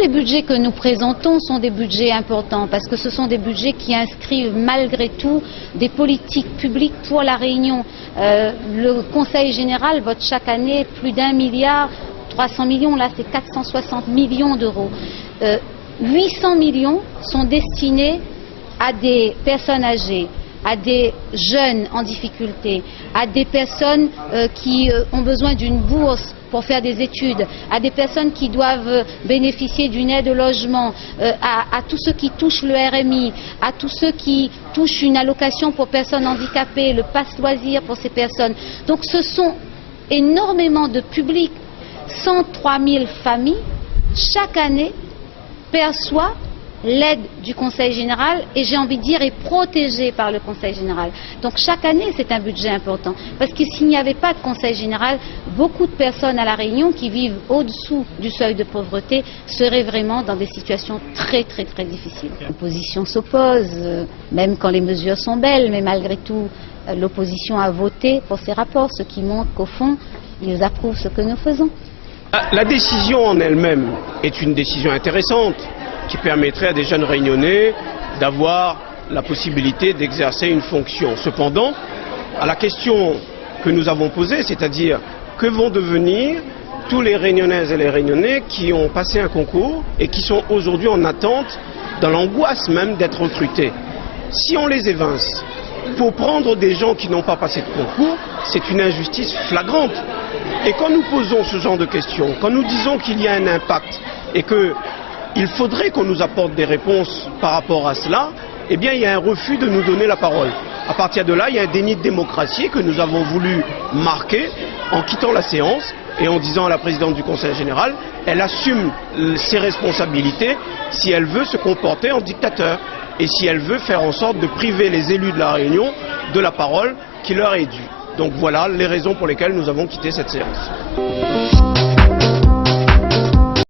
les budgets que nous présentons sont des budgets importants parce que ce sont des budgets qui inscrivent malgré tout des politiques publiques pour la Réunion. Le Conseil général vote chaque année plus d'1 milliard 300 millions, là c'est 460 millions d'euros. 800 millions sont destinés à des personnes âgées, à des jeunes en difficulté, à des personnes qui ont besoin d'une bourse pour faire des études, à des personnes qui doivent bénéficier d'une aide au logement, à tous ceux qui touchent le RMI, à tous ceux qui touchent une allocation pour personnes handicapées, le pass loisir pour ces personnes. Donc ce sont énormément de publics. 103 000 familles, chaque année, perçoivent l'aide du Conseil général et j'ai envie de dire est protégée par le Conseil général. Donc chaque année c'est un budget important parce que s'il n'y avait pas de Conseil général, beaucoup de personnes à La Réunion qui vivent au-dessous du seuil de pauvreté seraient vraiment dans des situations très difficiles. L'opposition s'oppose, même quand les mesures sont belles, mais malgré tout l'opposition a voté pour ces rapports, ce qui montre qu'au fond ils approuvent ce que nous faisons. La décision en elle-même est une décision intéressante qui permettrait à des jeunes réunionnais d'avoir la possibilité d'exercer une fonction. Cependant, à la question que nous avons posée, c'est-à-dire que vont devenir tous les réunionnaises et les réunionnais qui ont passé un concours et qui sont aujourd'hui en attente, dans l'angoisse même d'être recrutés. Si on les évince pour prendre des gens qui n'ont pas passé de concours, c'est une injustice flagrante. Et quand nous posons ce genre de questions, quand nous disons qu'il y a un impact et qu'il faudrait qu'on nous apporte des réponses par rapport à cela, eh bien il y a un refus de nous donner la parole. À partir de là, il y a un déni de démocratie que nous avons voulu marquer en quittant la séance et en disant à la présidente du Conseil général, elle assume ses responsabilités si elle veut se comporter en dictateur et si elle veut faire en sorte de priver les élus de la Réunion de la parole qui leur est due. Donc voilà les raisons pour lesquelles nous avons quitté cette séance.